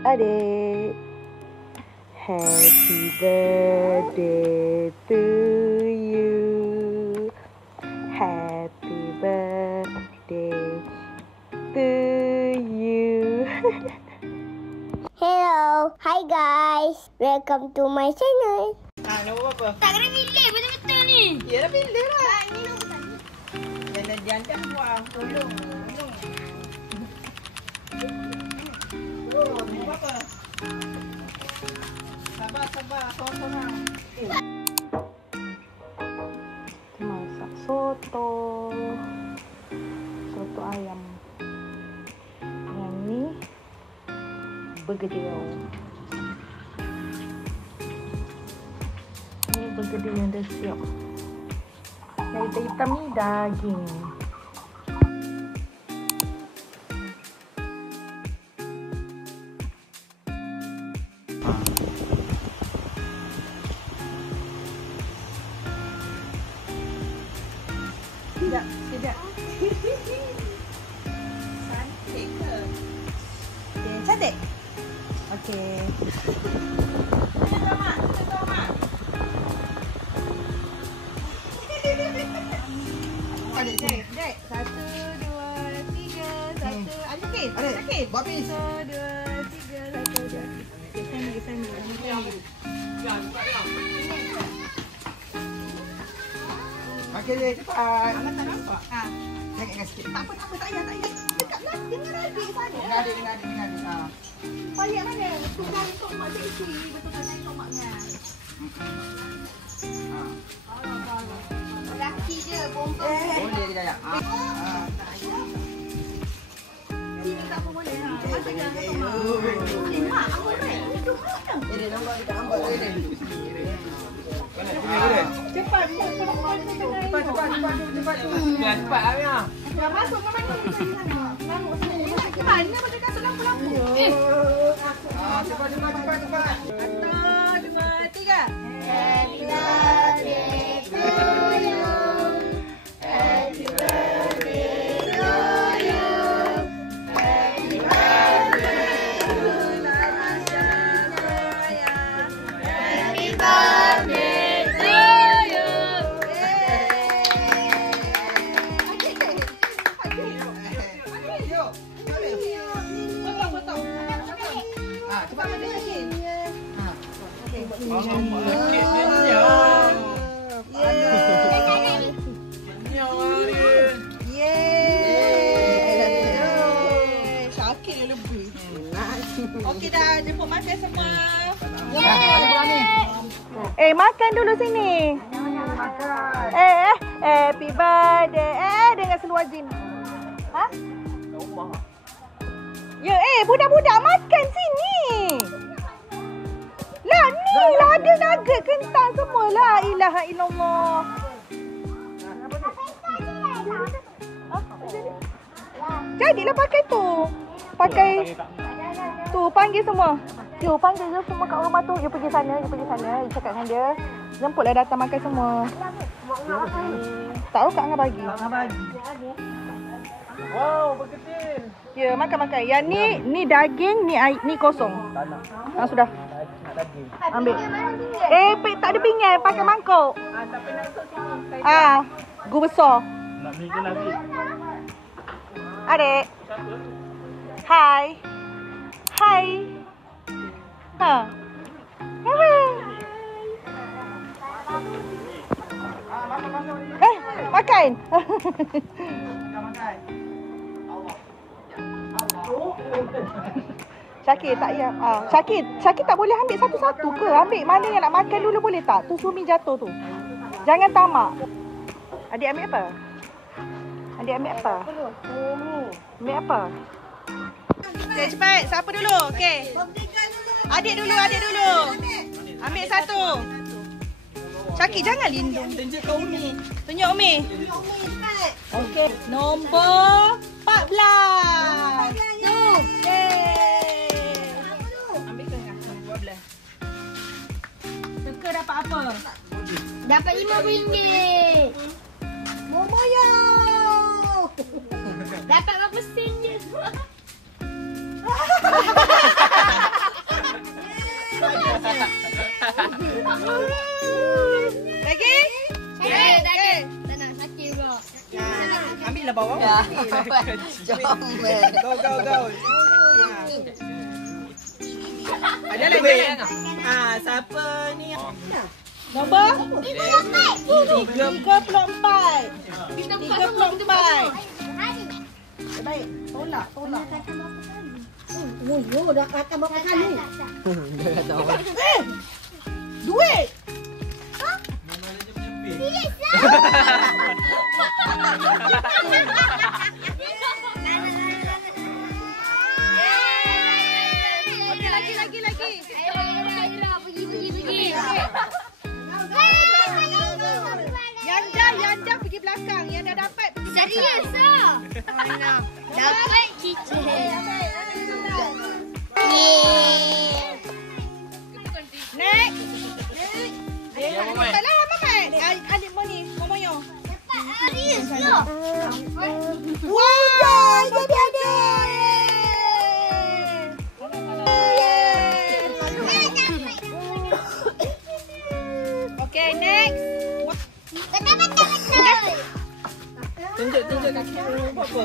adik. Happy birthday to you. Happy birthday to you. Hello, hi guys. Welcome to my channel. Nombor apa? Tak kena pilih betul-betul ni. Ya dah pilih lah. Ini nombor tadi. Jangan diantar buang. Tolong. Nombor apa? Sabar. Sorang-sorang. Masak soto ayam. Yang ni bergedil. Ini bergedil yang dah siap. Yang hitam ni daging. Sekejap. Cantik ke? Cantik? Okey. Kita mak. Adik. 1, 2, 3. 1. Adik. Buat habis. 1, 2, 3. 1, 2. Kesana. Okey, cepat. Amat tak nampak. Jangan sikit. Tak apa, tak payah. Dekatlah dengan adik sana. Dengan adik. Payah mana? Tukar untuk mak sisi. Betul kan untuk maknya. Lelaki je, perempuan. Boleh ke Jaya? Sini tak apa boleh. Masuk dalam satu mak. Mak, apa kan? Itu mak kan? Ini nampak kita nampak ni. Cepat. Cepat Amia. Dah masuk ke mana ni sana? Masuk sini. Ke mana macam kasut lampu-lampu? Cepat. 1, 2, 3. Happy birthday to you. Happy birthday to you. Happy birthday to Natasha Raya. Happy birthday to you. Potong. Cepat ambil lagi. Sakit dia lebih. Okey dah, jemput makan semua. Makan dulu sini. Happy birthday. Dengan seluar jin. Ha? Ya, budak-budak makan sini. Lah ni lah ada nugget kentang semua. La ilaha illallah. Jadilah pakai tu. Tu panggil semua. You panggil je semua kat rumah tu. You pergi sana. You cakap dengan dia. Jemputlah datang makan semua. Tak tahu Kak Angah bagi. Wow, berkecil. Ya, makan. Yang ni daging, ni kosong. Sudah. Nak daging. Ambil. Tak ada pinggan, pakai mangkuk. Tapi nak masuk sini. Gu besar. Nak minum lagi. Adik. Hai. Ha. Apa? Makan. Syakir tak ya. Syakir tak boleh ambil satu-satu ke? Ambil mana yang nak makan dulu boleh tak? Tu Sumi jatuh tu. Jangan tamak. Adik ambil apa? Ambil apa? Okey, cepat. Siapa dulu? Okey. Adik dulu. Ambil satu. Syakir jangan lindung. Tunjuk Umi. Okey. Nombor 14. Ambil ke nombor 12. Suka dapat apa? Dapat RM50. Momoyo. Dapat berapa sen je? Comel. Go. Ada lagi. Siapa ni? Nombor 34. 34. Kita 34. Baik, tolak. Dah akan berapa kali? Duit. Okey, lagi. Pergi. Yanja pergi belakang. Yang dah dapat pergi Serius lah. Dapat kitchen. Next. Dapatlah Mamat. Adik Moni, Momoyo. Serius lah. Wow, jadi ada. Okay, next. Tunjuk kaki apa?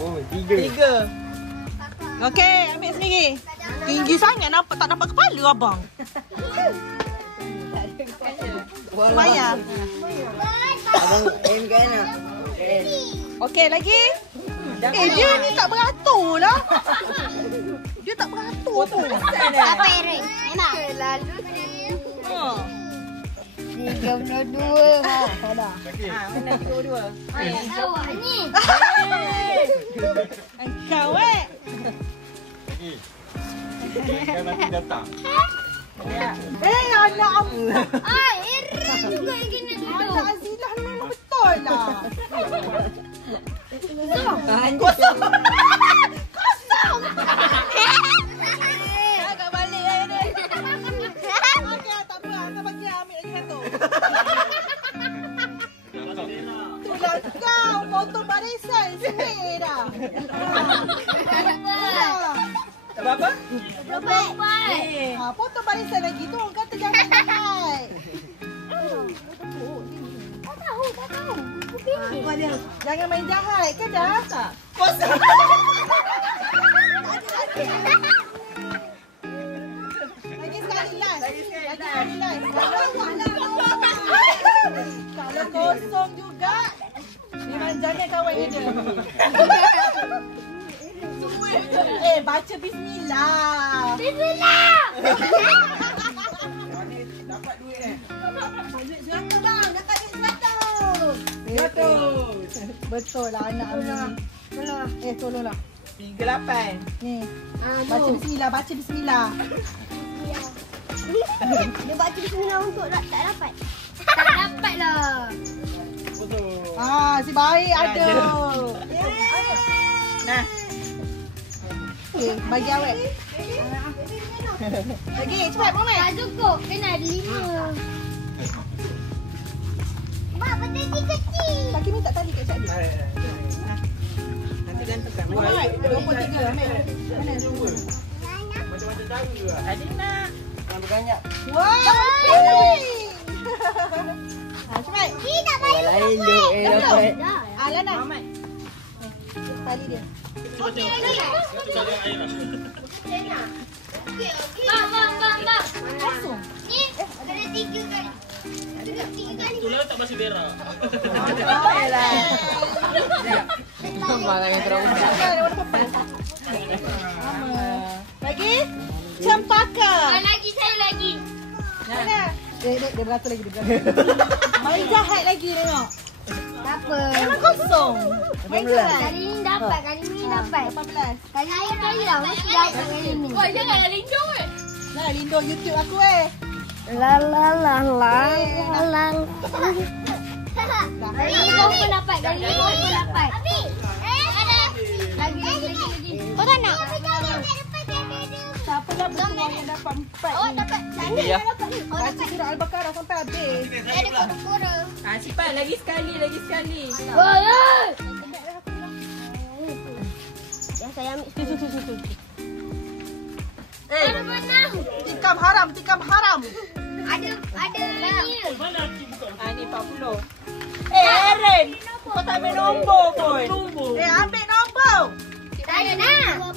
Oh, 3. Okay, ambil sendiri. Tinggi sangat nampak tak nampak kepala abang. Maya. Abang aim kan nak? Okay, lagi. Dia ni tak beratur lah. Dia tak beratur tu. Apa Erin? Memang. Lalu Ha. 32. Mana dua-dua. awak ni. Engkau Kan nanti datang. anak amu. Erin juga yang kena duduk. Anak Azilah ni memang betul lah. Kosong. Agak balik ya dia. Okey, tak apa. Kau bagi ambil lagi satu. Itulah kau potong barisan semua dah. Apa? Potong barisan lagi tu orang kata jangan jahat. Tak tahu. Jangan main jahat ke dah? Kosong. Lagi sekali last. Kalau kosong juga, memang jangan kawan dia. Baca bismillah. Dapat duit eh. Duit seratus bang, dapat duit 100. Betul lah anak Ami. Tolonglah. 38. Ni. Baca bismillah. Dia baca bismillah untuk tak dapat. Tak dapat lah. Si baik ada. Nah. Okay, bagi awet. Lagi, cepat Mohamed. Tak cukup. Kena ada 5. Mak, betul ni kecil. Kaki minta tali kat Cik Adik. Nanti gantungkan. Mohamed, 23 ambil. Mana? Macam-macam cara juga. Tadi nak. Banyak. Wow! Cepat. Ni tak payah. Lain duk dapat. Lana. Tali dia. Okey lagi. Bang. Kosong. Ni kena 3 kali. 3 kali. Itulah tak masih berak. Malah yang terlalu. Lagi? Cempaka. Saya lagi. Mana? Dia beratur lagi. Main jahat lagi tengok. Tak apa. Memang kosong. Main jahat. Kali ni dapat. 18. Kali lah. Mesti dapat kali ni. Wah, janganlah lindung Nah, lindung YouTube aku La. Kali ni kau pun dapat. Abi. Lagi. Kau tak nak? Siapa lah betul yang dapat 4 Oh, ni? dapat. Ya. Baca surah Al-Baqarah sampai habis. Ada kura-kura. Cepat lagi sekali. Yang saya ambil Tu. Tikam haram. Ada ni. Ni 40. Eren. Kau tak ambil nombor pun. Ambil nombor. Saya nak.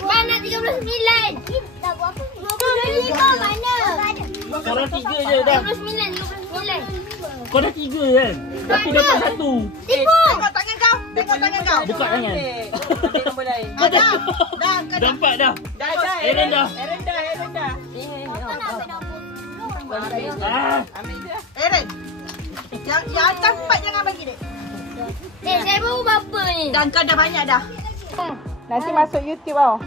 Mana 39? 55 mana? Korang 3 je dah. 39. Kau dah 3 kan? Tapi dapat 1. Tengok tangan kau. Tengok tangan kau. Buka tangan. Ambil nombor lain. Dapat dah. Dah. Eren dah. Ambil je. Eren. Yang atas 4 jangan bagi dek. Saya baru berapa ni? Dan kau dah banyak dah. Nanti masuk YouTube tau.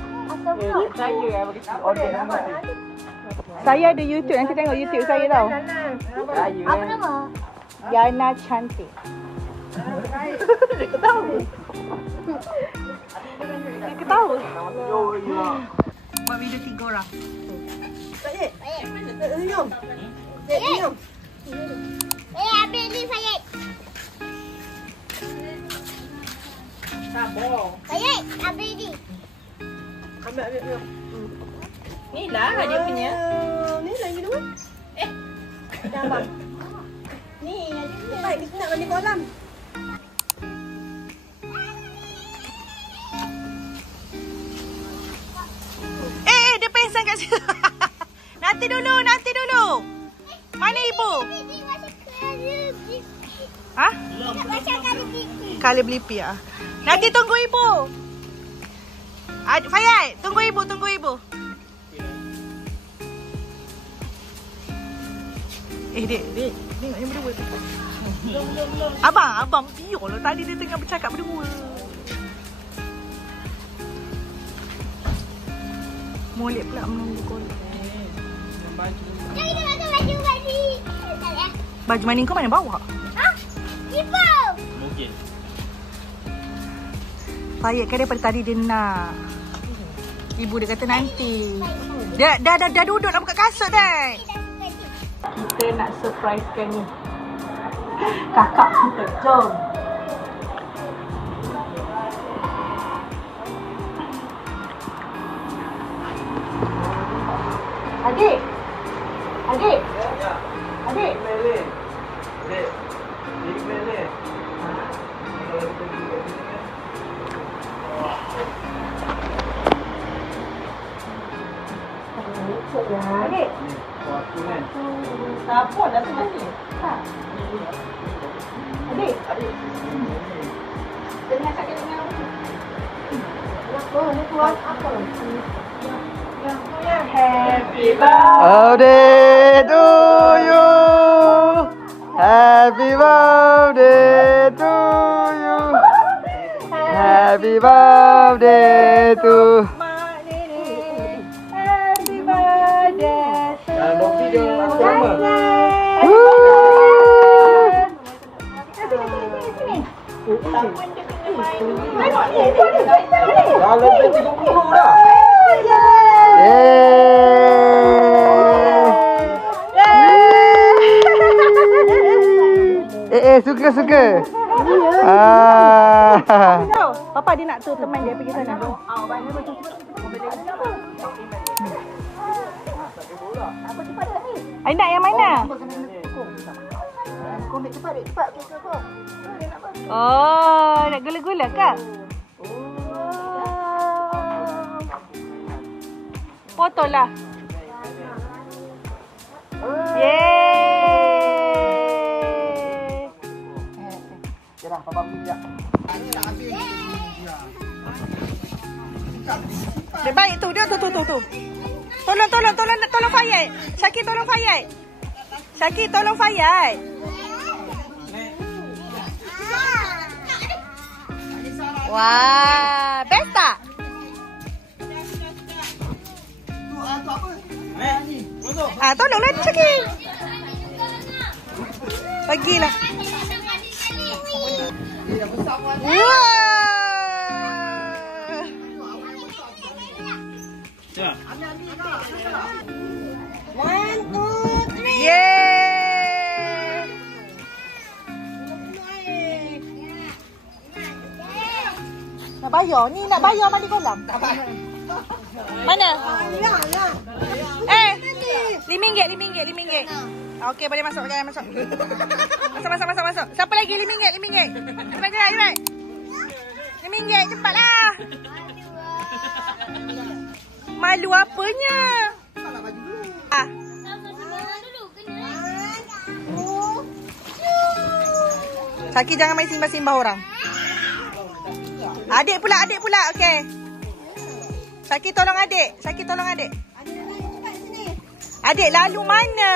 Saya ada YouTube. Nanti tengok YouTube saya tau. Apa nama? Yana Cantik. Dia ketawa. Dia ketawa. Buat video 3 orang. Saya Ambil ni Syed. Syed, ambil ni. Ambil. Ni lah dia punya. Ni lagi dua. Dah abang. Ni ada punya. Baik, kita nak balik kolam. Dia pengsan kat situ. Nanti dulu. Mana ibu? Ha? Kali Blippi ah. Nanti tunggu ibu. Fayat, tunggu ibu. Dek. Tengok yang berdua tu. Abang pior lah. Tadi dia tengah bercakap berdua. Molek pula menunggu kau. Baju maning kau mana bawa? Ibu. Mungkin. Fayat kan daripada tadi dia nak. Ibu dia kata nanti. Dah duduk nak buka kasut dah. Kita nak surprisekan ni kakak kita. Jom. Adik. Adik. Siapa dah sebelah ni? Adik. Tengah cakap dengan apa? Ni tuan apa? Happy birthday to you. Happy birthday to you. Happy birthday to Happy birthday. Dalam boxi dia aku lama. Kalau dia 30 dah. Suka. Papa dia nak tu teman dia pergi sana. Ai nak yang mana? Oh, nak gula-gula ke? Foto lah. Yalah, papa pinjam. Dia baik tu, dia tu. Tolong Fayat. Syakir tolong Fayat. Wah, best tak? Tolonglah Syakir. Bagilah. Wah. Ya. 1, 2, 3. Yeay. Nak bayar ni, nak bayar mandi kolam. Mana? RM5. Okey, boleh masuk. Boleh masuk. Masuk. Siapa lagi? RM5. Cepat. RM5. Cepatlah. Malu apanya? Ah. Saki jangan main simbah-simbah orang. Adik pula. Okey. Saki tolong adik. Adik lalu mana?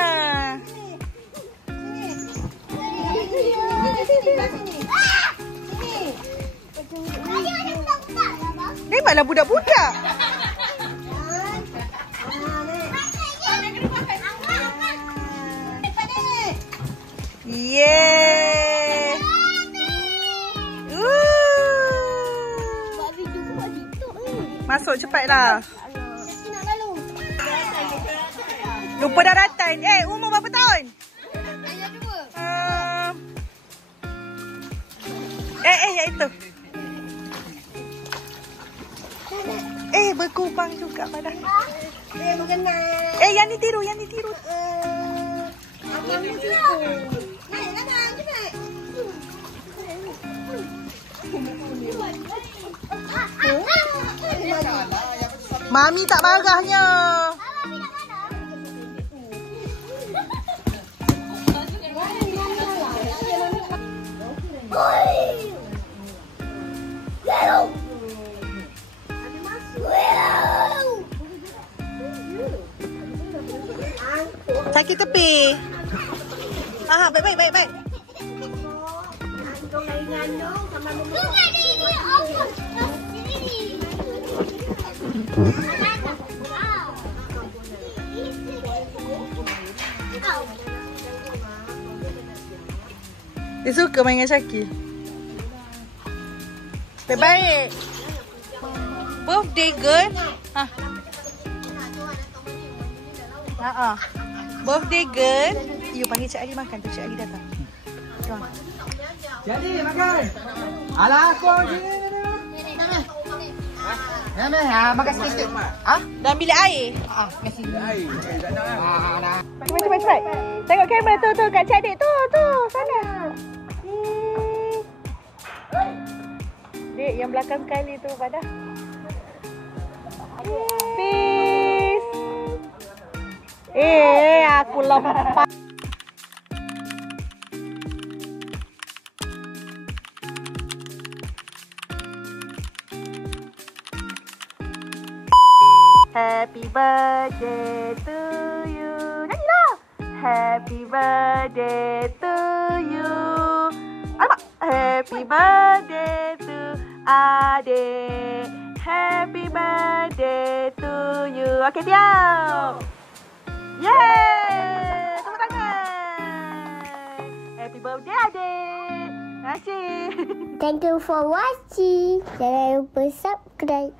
Memanglah budak-budak. Yeay. Masuk cepatlah. Lupa daratan. Umur berapa tahun? Yang itu. Berkubang juga badan. Yang ni tiru. Mami tak marahnya. Sakit tepi. Baik. Dia suka main dengan Syakir. Baik. Birthday girl. Birthday girl. You panggil Cik Ali makan tu. Cik Ali datang. Cik Ali makan. Alah aku sini. Makan sikit. Dalam bilik air. Kasih air. Tak nak. Cepat. Tengok kamera tu kat Cik Adik tu sana. Dek yang belakang sekali tu pada. Peace. Aku lompat. Happy birthday to you. Nyanyilah. Happy birthday to you. Alamak. Happy birthday to Adik. Happy birthday to you. Okey, diam. Yeay. Tepuk tangan. Happy birthday, Adik. Terima kasih. Thank you for watching. Jangan lupa subscribe.